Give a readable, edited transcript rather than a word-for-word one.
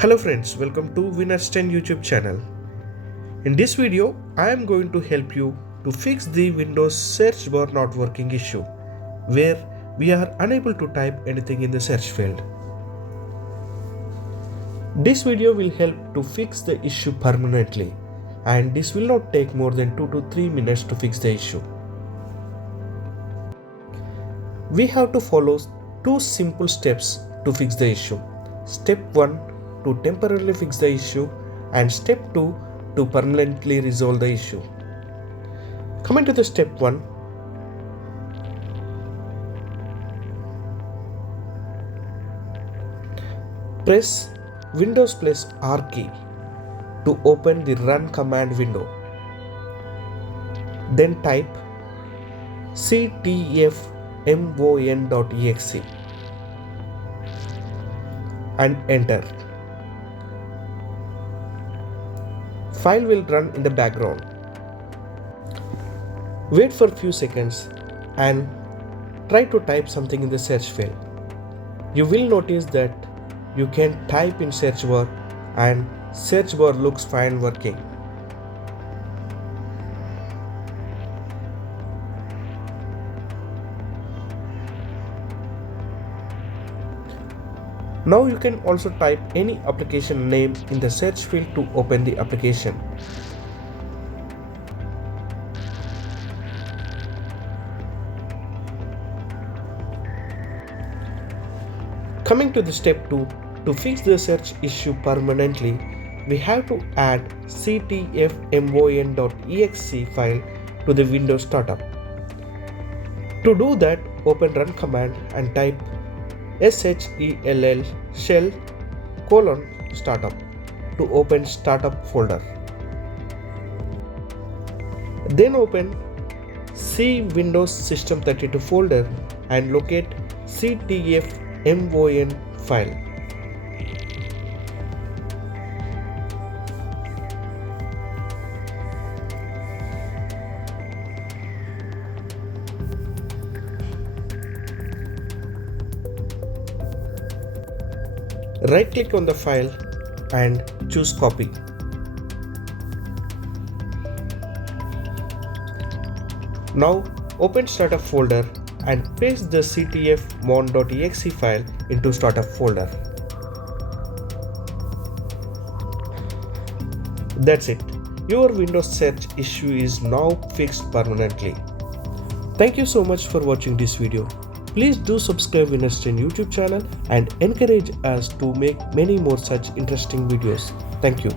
Hello friends, welcome to Winner's 10 YouTube channel. In this video, I am going to help you to fix the Windows search bar not working issue, where we are unable to type anything in the search field. This video will help to fix the issue permanently, and this will not take more than 2 to 3 minutes to fix the issue. We have to follow 2 simple steps to fix the issue. Step 1 to temporarily fix the issue, and step 2 to permanently resolve the issue. Coming to the step 1, press Windows plus R key to open the run command window. Then type ctfmon.exe and enter. File will run in the background. Wait for a few seconds and try to type something in the search field. You will notice that you can type in search bar and search bar looks fine working. Now you can also type any application name in the search field to open the application. Coming to the step 2, to fix the search issue permanently, we have to add ctfmon.exe file to the Windows startup. To do that, open run command and type shell :startup to open startup folder. Then open C Windows System 32 folder and locate ctfmon file. Right click on the file and choose copy. Now open startup folder and paste the ctfmon.exe file into startup folder. That's it. Your Windows search issue is now fixed permanently. Thank you so much for watching this video. Please do subscribe Winner's 10 YouTube channel and encourage us to make many more such interesting videos. Thank you.